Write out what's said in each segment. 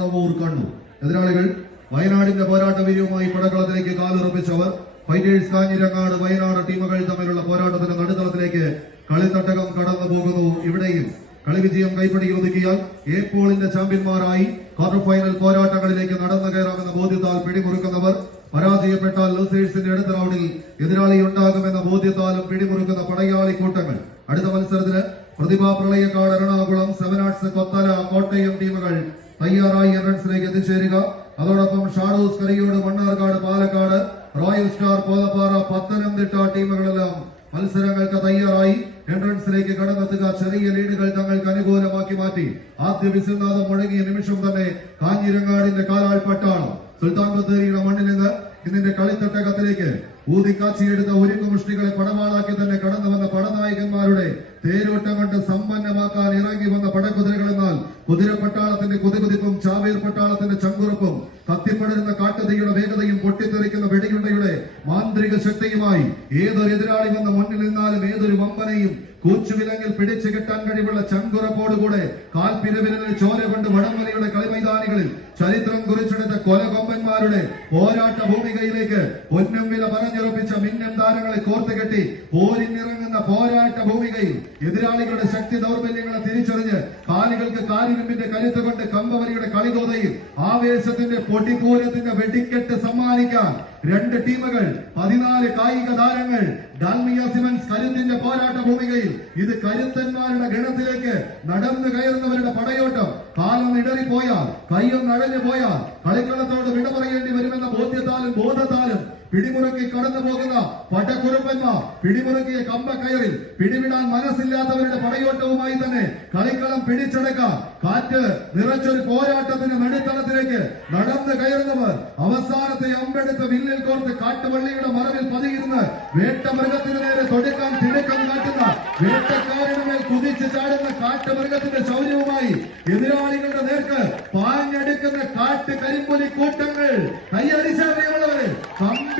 പറവൂർ കണ്ണൂർ. എതിരാളികൾ വയനാടിന്റെ പോരാട്ട വീര്യവുമായി പടകളത്തിലേക്ക് കാലുറപ്പിച്ചവർ. ഫൈറ്റേഴ്സ് കാഞ്ഞിരങ്ങാട് വയനാട് ടീമുകൾ തമ്മിലുള്ള പോരാട്ടത്തിന്റെ നടുത്തളത്തിലേക്ക് കളിത്തട്ടകം കടന്നു പോകുന്നു. ഇവിടെയും കളി വിജയം കൈപ്പിടിയിൽ ഒതുക്കിയാൽ എ പോളിന്റെ ചാമ്പ്യന്മാരായി ക്വാർട്ടർ ഫൈനൽ പോരാട്ടങ്ങളിലേക്ക് നടന്നു കയറാമെന്ന ബോധ്യത്താൽ പിടിമുറുക്കുന്നവർ. പരാജയപ്പെട്ടാൽ ലൂസേഴ്സിന്റെ അടുത്ത റൗണ്ടിൽ എതിരാളി ഉണ്ടാകുമെന്ന ബോധ്യത്താലും പിടിമുറുക്കുന്ന പടയാളി കൂട്ടങ്ങൾ. അടുത്ത മത്സരത്തിന് പ്രതിഭാ പ്രളയക്കാട് എറണാകുളം, സെവൻ ആർട്സ് കൊത്തല, കോട്ടയം ടീമുകൾ തയ്യാറായി എൻട്രൻസിലേക്ക് എത്തിച്ചേരുക. അതോടൊപ്പം shadows കരിയോട്, Mannarkkad, Palakkad, royal star പോലപ്പാറ, Pathanamthitta ടീമുകളെല്ലാം മത്സരങ്ങൾക്ക് തയ്യാറായി എൻട്രൻസിലേക്ക് കടന്നെത്തുക. ചെറിയ ലീഡുകൾ തങ്ങൾക്ക് അനുകൂലമാക്കി മാറ്റി ആദ്യ വിസിൽനാഥം മുഴങ്ങിയ നിമിഷം തന്നെ കാഞ്ഞിരങ്ങാടിന്റെ കാലാൾ പട്ടാളം സുൽത്താൻ ബത്തേരിയുടെ മണ്ണിൽ നിന്ന് ഇതിന്റെ കളിത്തട്ടകത്തിലേക്ക് ഊതിക്കാച്ചിയെടുത്ത ഒരുക്കുമുഷ്ടികളെ പടവാളാക്കി തന്നെ കടന്നു വന്ന പടനായകന്മാരുടെ തേരോട്ടം കൊണ്ട് സമ്പന്നമാക്കാൻ ഇറങ്ങി വന്ന പടക്കുതിരകളെന്നാൽ കുതിരപ്പട്ടാളത്തിന്റെ കുതികുതിപ്പും ചാവേർ പട്ടാളത്തിന്റെ ചങ്കുറപ്പും കത്തിപ്പടരുന്ന കാട്ടുതീയുടെ വേഗതയും പൊട്ടിത്തെറിക്കുന്ന വെടിയുണ്ടയുടെ മാന്ത്രിക ശക്തിയുമായി ഏതൊരു എതിരാളി വന്ന മുന്നിൽ നിന്നാലും ഏതൊരു വമ്പനെയും കൂച്ചുവിലങ്ങിൽ പിടിച്ചു കെട്ടാൻ കഴിവുള്ള ചങ്കുറപ്പോടുകൂടെ കാൽപ്പിരവിരലിൽ ചോര കൊണ്ട് വടംവലിയുടെ കളിമൈതാനികളിൽ ചരിത്രം കുറിച്ചെടുത്ത കൊലകൊമ്പന്മാരുടെ പോരാട്ട ഭൂമികയിലേക്ക് പൊന്നും വില പറഞ്ഞുറപ്പിച്ച മിന്നം താരങ്ങളെ കോർത്തുകെട്ടി പോരിനിറങ്ങുന്ന പോരാട്ട ഭൂമികയിൽ എതിരാളികളുടെ ശക്തി ദൗർബല്യങ്ങളെ തിരിച്ചറിഞ്ഞ് കാലുകൾക്ക് കാലിരുമ്പിന്റെ കരുത്ത് കൊണ്ട് കമ്പവലിയുടെ കളിതോതയിൽ ആവേശത്തിന്റെ പൊടിപൂരത്തിന്റെ വെടിക്കെട്ട് സമ്മാനിക്കാൻ രണ്ട് ടീമുകൾ, 14 കായിക താരങ്ങൾ. ഡാൽമിയ സിമൻസ് കരുത്തിന്റെ പോരാട്ട ഭൂമികയിൽ ഇത് കരുത്തന്മാരുടെ ഗണത്തിലേക്ക് നടന്നു കയറുന്നവരുടെ പടയോട്ടം. കാലം ഇടറിപ്പോയാൽ, കയ്യൊന്ന് അടഞ്ഞു പോയാൽ കളിക്കളത്തോട് വിട പറയേണ്ടി വരുമെന്ന ബോധ്യത്താലും ബോധത്താലും പിടിമുറുക്കി കടന്നു പോകുന്ന പടക്കുറുപ്പന്മാർ പിടിമുറുക്കിയ കമ്പക്കയറിൽ പിടിവിടാൻ മനസ്സില്ലാത്തവരുടെ പടയോട്ടവുമായി തന്നെ കളിക്കളം പിടിച്ചടക്കാൻ കാറ്റ് നിറച്ചൊരു പോരാട്ടത്തിന്റെ നടുത്തളത്തിലേക്ക് നടന്നു കയറുന്നവർ അവസാനത്തെ അമ്പെടുത്ത് വില്ലിൽ കോർത്ത് കാട്ടുവള്ളിയുടെ മറവിൽ പതിയിരുന്ന് വേട്ടമൃഗത്തിന് നേരെ തൊടുക്കാൻ തിടുക്കം കാട്ടുന്ന വേട്ടക്കാരുടെ മേൽ കുതിച്ചു ചാടുന്ന കാട്ടുമൃഗത്തിന്റെ ശൗര്യവുമായി എതിരാളികളുടെ നേർക്ക് പാഞ്ഞെടുക്കുന്ന കാട്ട് കരിമ്പൊലി കൂട്ടങ്ങൾ. കൈയടിച്ചറിയുള്ളവരെ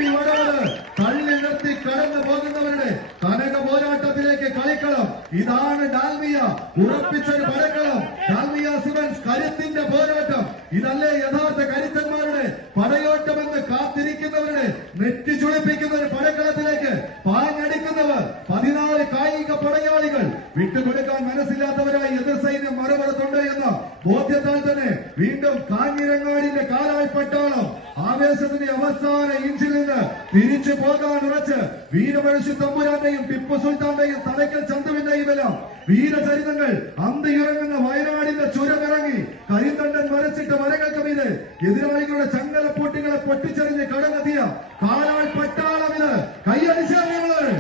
വടവര് തള്ളി നിർത്തി കടന്നു പോകുന്നവരുടെ കനക പോരാട്ടത്തിലേക്ക് കളിക്കളം. ഇതാണ് ഡാൽമിയ ഉറപ്പിച്ചൊരു പടക്കളം. ഡാൽമിയ സിമൻസ് കരുത്തിന്റെ പോരാട്ടം. ഇതല്ലേ യഥാർത്ഥ കരുത്തന്മാരുടെ പടയോട്ടമെന്ന് കാത്തിരിക്കുന്നവരുടെ നെറ്റി ചുളിപ്പിക്കുന്ന ഒരു പടക്കളത്തിലേക്ക് പാഞ്ഞടിക്കുന്നവർ 14 കായിക പടയാളികൾ. വിട്ടുകൊടുക്കാൻ മനസ്സില്ലാത്തവരായി എതിർ സൈന്യം മറുപടത്തുണ്ട് എന്ന ബോധ്യത്താൽ തന്നെ വീണ്ടും കാഞ്ഞിരങ്ങാടിന്റെ കാലാൾ പട്ടാളം ആവേശത്തിന്റെ അവസാന ഇഞ്ചിൽ നിന്ന് തിരിച്ചു പോകാൻ ഉറച്ച് വീരപഴശു തമ്പുരാന്റെയും ടിപ്പു സുൽത്താന്റെയും തലക്കൽ ചന്തുവിന്റെയും എല്ലാം വീരചരിതങ്ങൾ അന്തിയിറങ്ങുന്ന വയനാടിന്റെ ചുരമിറങ്ങി കരിന്തണ്ടൻ വരച്ചിട്ട വരകൾക്ക് മീതെ എതിരാളികളുടെ ചങ്ങലപ്പൊട്ടികളെ പൊട്ടിച്ചെറിഞ്ഞ് കടന്നെത്തിയ കാലാൾ പട്ടാളമിത്. കൈയടിച്ചറിയുന്നത്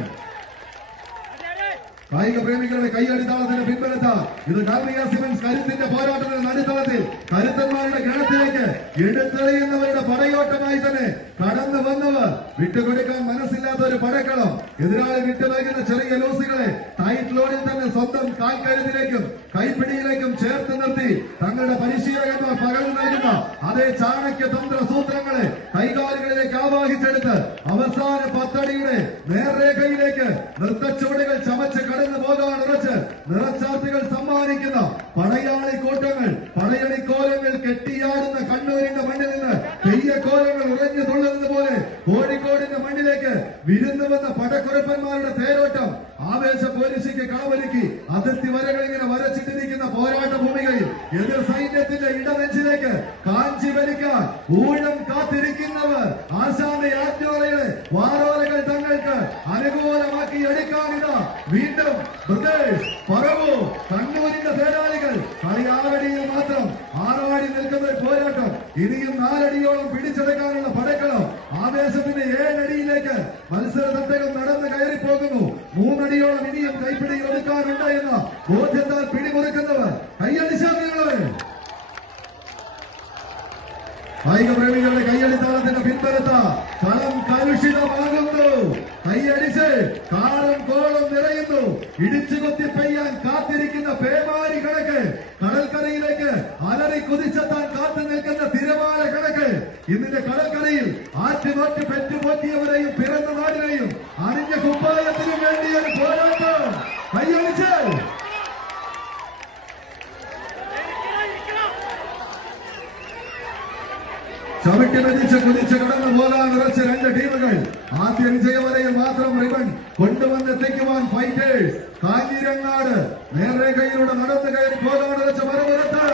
കായിക പ്രേമികളുടെ കൈയടിത്താളത്തിന്റെ പിൻബലത്താൽ ഇത് ഡാൽമിയ സിമൻസ് കരുത്തിന്റെ പോരാട്ടത്തിന്റെ നടുത്തളത്തിൽ കരുത്തന്മാരുടെ ഗണത്തിലേക്ക് എടുത്തെറിയുന്നവരുടെ പടയോട്ടമായി തന്നെ കടന്നു വന്നവർ. വിട്ടുകൊടുക്കാൻ മനസ്സില്ലാത്ത ഒരു പടക്കളം. എതിരാളി വിട്ടുവയ്ക്കുന്ന ചെറിയ ലൂസുകളെ ടൈറ്റ് ലോഡിൽ തന്നെ സ്വന്തം കാൽക്കരുത്തിലേക്കും കൈപ്പിടിയിലേക്കും ചേർത്ത് നിർത്തി തങ്ങളുടെ പരിശീലകന്മാർ പകർന്നു നൽകുന്ന അതേ ചാണക്യ തന്ത്ര സൂത്രങ്ങളെ കൈകാലുകളിലേക്ക് ആവാഹിച്ചെടുത്ത് അവസാന 10 അടിയുടെ നേർരേഖയിലേക്ക് നൃത്തച്ചുവടുകൾ ചമച്ച് കടന്നു പോകാൻ ഉറച്ച് നിറച്ചാർത്തുകൾ സമ്മാനിക്കുന്ന പടയാളി കൂട്ടങ്ങൾ. പടയണിക്കോലങ്ങൾ കെട്ടിയാടുന്ന കണ്ണൂരിന്റെ മണ്ണിൽ നിന്ന് തെയ്യക്കോലങ്ങൾ ഉറഞ്ഞു തുള്ളുന്നത് പോലെ കോഴിക്കോടിന്റെ മണ്ണിലേക്ക് വിരുന്നു വന്ന പടക്കുറപ്പന്മാരുടെ തേരോട്ടം. ആവേശ പോലീസിക്ക് കളവൊരുക്കി അതിർത്തി വരകൾ ഇങ്ങനെ വരച്ചിട്ടിരിക്കുന്ന പോരാട്ട ഭൂമികയിൽ എതിർ സൈന്യത്തിന്റെ ഇടനെഞ്ചിലേക്ക് കാഞ്ചി വലിക്കാൻ ഊഴം കാത്തിരിക്കുന്നവർ. ആശാന്റെ ആജ്ഞോലയുടെ വാരോലകൾ തങ്ങൾക്ക് അനുകൂലമാക്കി എടുക്കാനിതാ വീണ്ടും ബ്രദേഴ്സ് പറവൂർ കണ്ണൂരിന്റെ തേരാളികൾ. കളി 6 അടിയിൽ മാത്രം ആറാടി നിൽക്കുന്ന ഒരു പോരാട്ടം. ഇനിയും 4 അടിയോളം പിടിച്ചെടുക്കാനുള്ള പടക്കളം. ആവേശത്തിന്റെ 7 അടിയിലേക്ക് മത്സര തട്ടകം നടന്ന് കയറി പോകുന്നു. 3 അടിയോളം ഇനിയും കൈപ്പിടിയിൽ ഒതുക്കാനുണ്ട് എന്ന ബോധ്യത്താൽ പിടിമുറുക്കുന്നവർ. കൈയടിച്ചാലുള്ളവർ കായിക പ്രേമികളുടെ കൈയടിത്താളത്തിന്റെ പിൻബലത്ത കളം കലുഷിതമാകുന്നു. കൈയടിച്ച് കാലം കോളം നിറയുന്നു. ഇടിച്ചുകൊത്തി പെയ്യാൻ കാത്തിരിക്കുന്ന പേമാരി കണക്ക്. കടൽക്കരയിലേക്ക് അലറി കുതിച്ചെത്താൻ കാത്തു നിൽക്കുന്ന തിരമാല കണക്ക്. ഇതിന്റെ കടൽക്കരയിൽ ആറ്റുനോറ്റ് പെറ്റുപോറ്റിയവരെയും പിറന്ന നാടിനെയും അണിഞ്ഞ കുപ്പായത്തിനും വേണ്ടിയൊരു പോരാട്ടം. കൈയടിച്ച് ചവിട്ടി മെതിച്ച് കുതിച്ച് കടന്നു പോകാൻ ഉറച്ച രണ്ട് ടീമുകൾ. ആദ്യ വിജയവരയിൽ മാത്രം റിബൺ കൊണ്ടുവന്നെത്തിക്കുവാൻ ഫൈറ്റേഴ്സ് കാഞ്ഞിരങ്ങാട് നേർരേഖയിലൂടെ നടന്നു കയറി പോകാൻ ഉറച്ച മറുപുറത്ത്